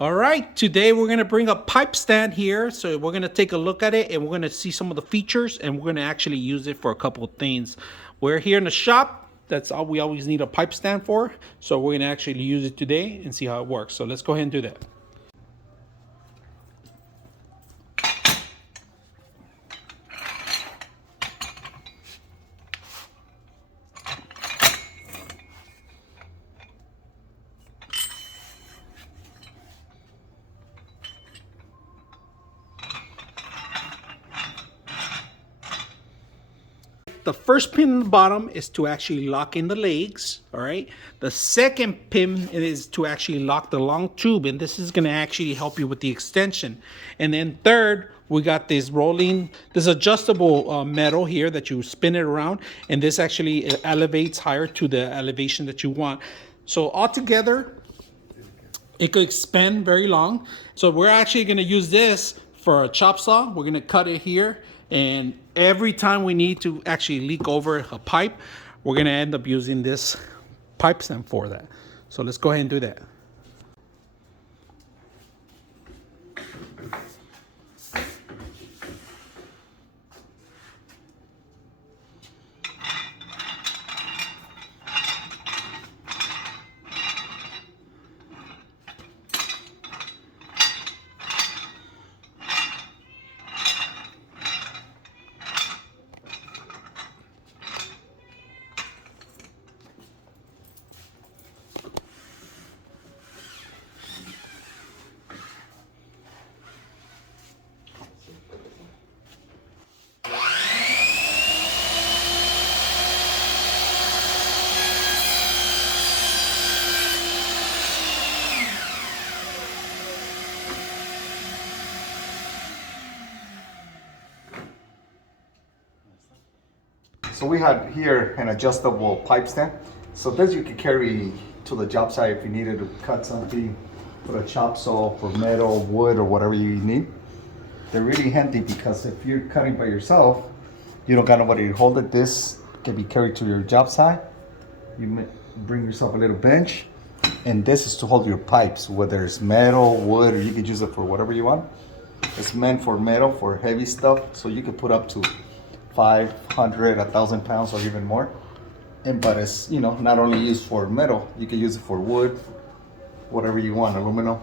All right, today we're gonna bring a pipe stand here. So we're gonna take a look at it and we're gonna see some of the features and we're gonna actually use it for a couple of things. We're here in the shop. That's all we always need a pipe stand for. So we're gonna actually use it today and see how it works. So let's go ahead and do that. The first pin in the bottom is to actually lock in the legs. All right. The second pin is to actually lock the long tube, and this is going to actually help you with the extension. And then third, we got this adjustable metal here that you spin it around, and this actually elevates higher to the elevation that you want. So altogether, it could expand very long. So we're actually going to use this for a chop saw. We're going to cut it here, and every time we need to actually leak over a pipe, we're going to end up using this pipe stem for that. So let's go ahead and do that. So we have here an adjustable pipe stand. So this you can carry to the job site if you needed to cut something with a chop saw for metal, wood, or whatever you need. They're really handy because if you're cutting by yourself, you don't got nobody to hold it. This can be carried to your job site. You bring yourself a little bench, and this is to hold your pipes, whether it's metal, wood, or you could use it for whatever you want. It's meant for metal, for heavy stuff, so you could put up to 500, 1,000 pounds, or even more. But it's, not only used for metal, you can use it for wood, whatever you want, aluminum.